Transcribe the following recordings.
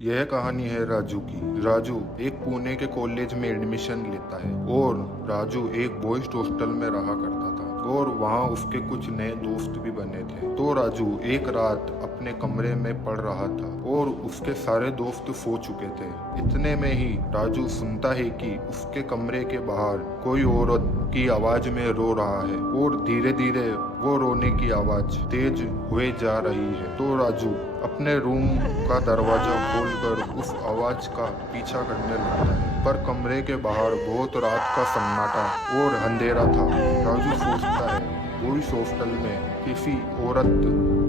यह कहानी है राजू की। राजू एक पुणे के कॉलेज में एडमिशन लेता है और राजू एक बॉयज हॉस्टल में रहा करता था और वहाँ उसके कुछ नए दोस्त भी बने थे। तो राजू एक रात अपने कमरे में पढ़ रहा था और उसके सारे दोस्त सो चुके थे। इतने में ही राजू सुनता है कि उसके कमरे के बाहर कोई औरत की आवाज में रो रहा है और धीरे धीरे वो रोने की आवाज तेज हुए जा रही है। तो राजू अपने रूम का दरवाजा खोलकर उस आवाज का पीछा करने लगता है, पर कमरे के बाहर बहुत रात का सन्नाटा और अंधेरा था। राजू सोचता है बॉयज हॉस्टल में किसी औरत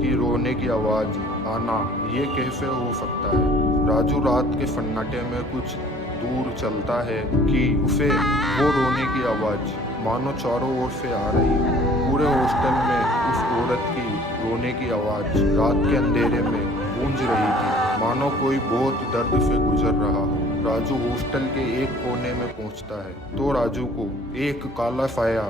की रोने की आवाज आना ये कैसे हो सकता है। राजू रात के सन्नाटे में कुछ दूर चलता है कि उसे वो रोने की आवाज मानो चारों ओर से आ रही है। पूरे हॉस्टल में उस औरत की रोने की आवाज रात के अंधेरे में गूंज रही थी, मानो कोई बहुत दर्द से गुजर रहा हो। राजू हॉस्टल के एक कोने में पहुंचता है तो राजू को एक काला साया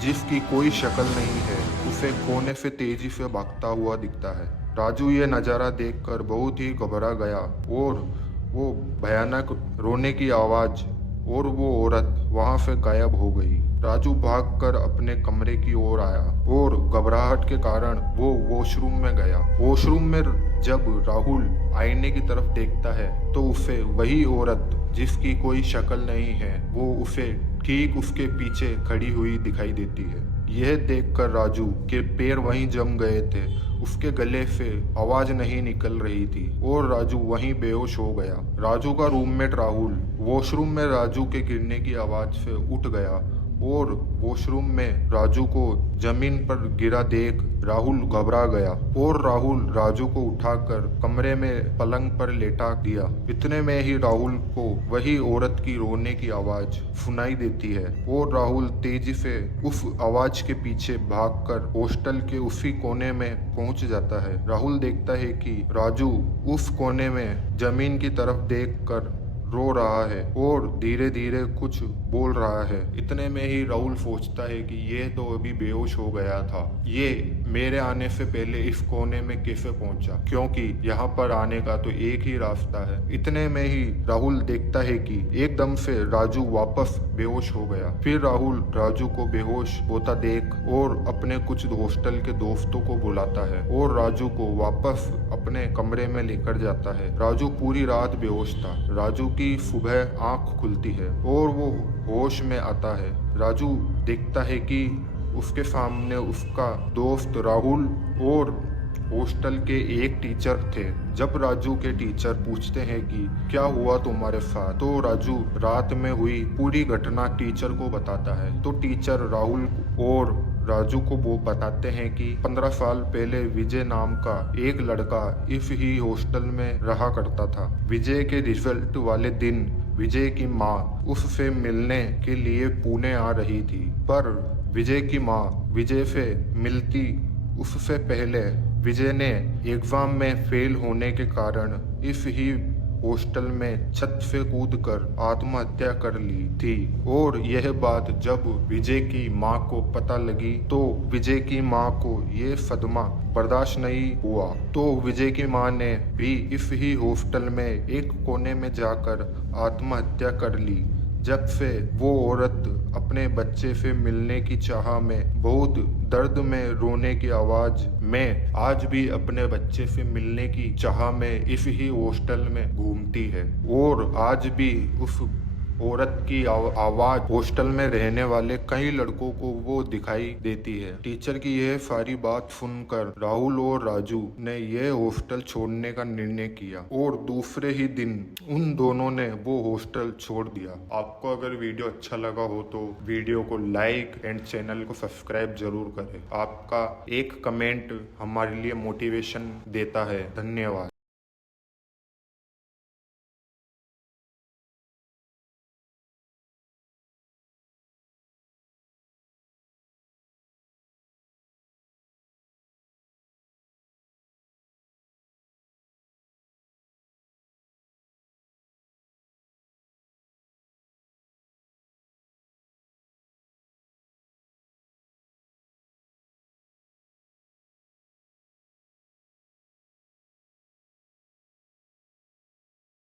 जिसकी कोई शक्ल नहीं है उसे कोने से तेजी से भागता हुआ दिखता है। राजू ये नज़ारा देखकर बहुत ही घबरा गया और वो भयानक रोने की आवाज और वो औरत वहां से गायब हो गई। राजू भागकर अपने कमरे की ओर आया और घबराहट के कारण वो वॉशरूम में गया। वॉशरूम में जब राहुल आईने की तरफ देखता है तो उसे वही औरत जिसकी कोई शक्ल नहीं है वो उसे ठीक उसके पीछे खड़ी हुई दिखाई देती है। यह देखकर राजू के पैर वहीं जम गए थे। उसके गले से आवाज नहीं निकल रही थी और राजू वहीं बेहोश हो गया। राजू का रूममेट राहुल वॉशरूम में राजू के गिरने की आवाज से उठ गया और वॉशरूम में राजू को जमीन पर गिरा देख राहुल घबरा गया और राहुल राजू को उठाकर कमरे में पलंग पर लेटा दिया। इतने में ही राहुल को वही औरत की रोने की आवाज सुनाई देती है और राहुल तेजी से उस आवाज के पीछे भागकर हॉस्टल के उसी कोने में पहुंच जाता है। राहुल देखता है कि राजू उस कोने में जमीन की तरफ देखकर रो रहा है और धीरे धीरे कुछ बोल रहा है। इतने में ही राहुल सोचता है कि ये तो अभी बेहोश हो गया था, ये मेरे आने से पहले इस कोने में कैसे पहुंचा, क्योंकि यहाँ पर आने का तो एक ही रास्ता है। इतने में ही राहुल देखता है कि एकदम से राजू वापस बेहोश हो गया। फिर राहुल राजू को बेहोश होता देख और अपने कुछ हॉस्टल के दोस्तों को बुलाता है और राजू को वापस अपने कमरे में लेकर जाता है। राजू पूरी रात बेहोश था। राजू की सुबह आंख खुलती है और वो होश में आता है। राजू देखता है कि उसके सामने उसका दोस्त राहुल और हॉस्टल के एक टीचर थे। जब राजू के टीचर पूछते हैं कि क्या हुआ तुम्हारे साथ, तो राजू रात में हुई पूरी घटना टीचर को बताता है। तो टीचर राहुल और राजू को वो बताते हैं कि 15 साल पहले विजय नाम का एक लड़का इस ही हॉस्टल में रहा करता था। विजय के रिजल्ट वाले दिन विजय की माँ उससे मिलने के लिए पुणे आ रही थी, पर विजय की माँ विजय से मिलती उससे पहले विजय ने एग्जाम में फेल होने के कारण इस ही हॉस्टल में छत से कूदकर आत्महत्या कर ली थी। और यह बात जब विजय की माँ को पता लगी तो विजय की माँ को ये सदमा बर्दाश्त नहीं हुआ, तो विजय की माँ ने भी इस ही हॉस्टल में एक कोने में जाकर आत्महत्या कर ली। जब से वो औरत अपने बच्चे से मिलने की चाह में बहुत दर्द में रोने की आवाज में आज भी अपने बच्चे से मिलने की चाह में इस ही हॉस्टल में घूमती है और आज भी उस औरत की आवाज हॉस्टल में रहने वाले कई लड़कों को वो दिखाई देती है। टीचर की यह सारी बात सुनकर राहुल और राजू ने यह हॉस्टल छोड़ने का निर्णय किया और दूसरे ही दिन उन दोनों ने वो हॉस्टल छोड़ दिया। आपको अगर वीडियो अच्छा लगा हो तो वीडियो को लाइक एंड चैनल को सब्सक्राइब जरूर करें। आपका एक कमेंट हमारे लिए मोटिवेशन देता है। धन्यवाद।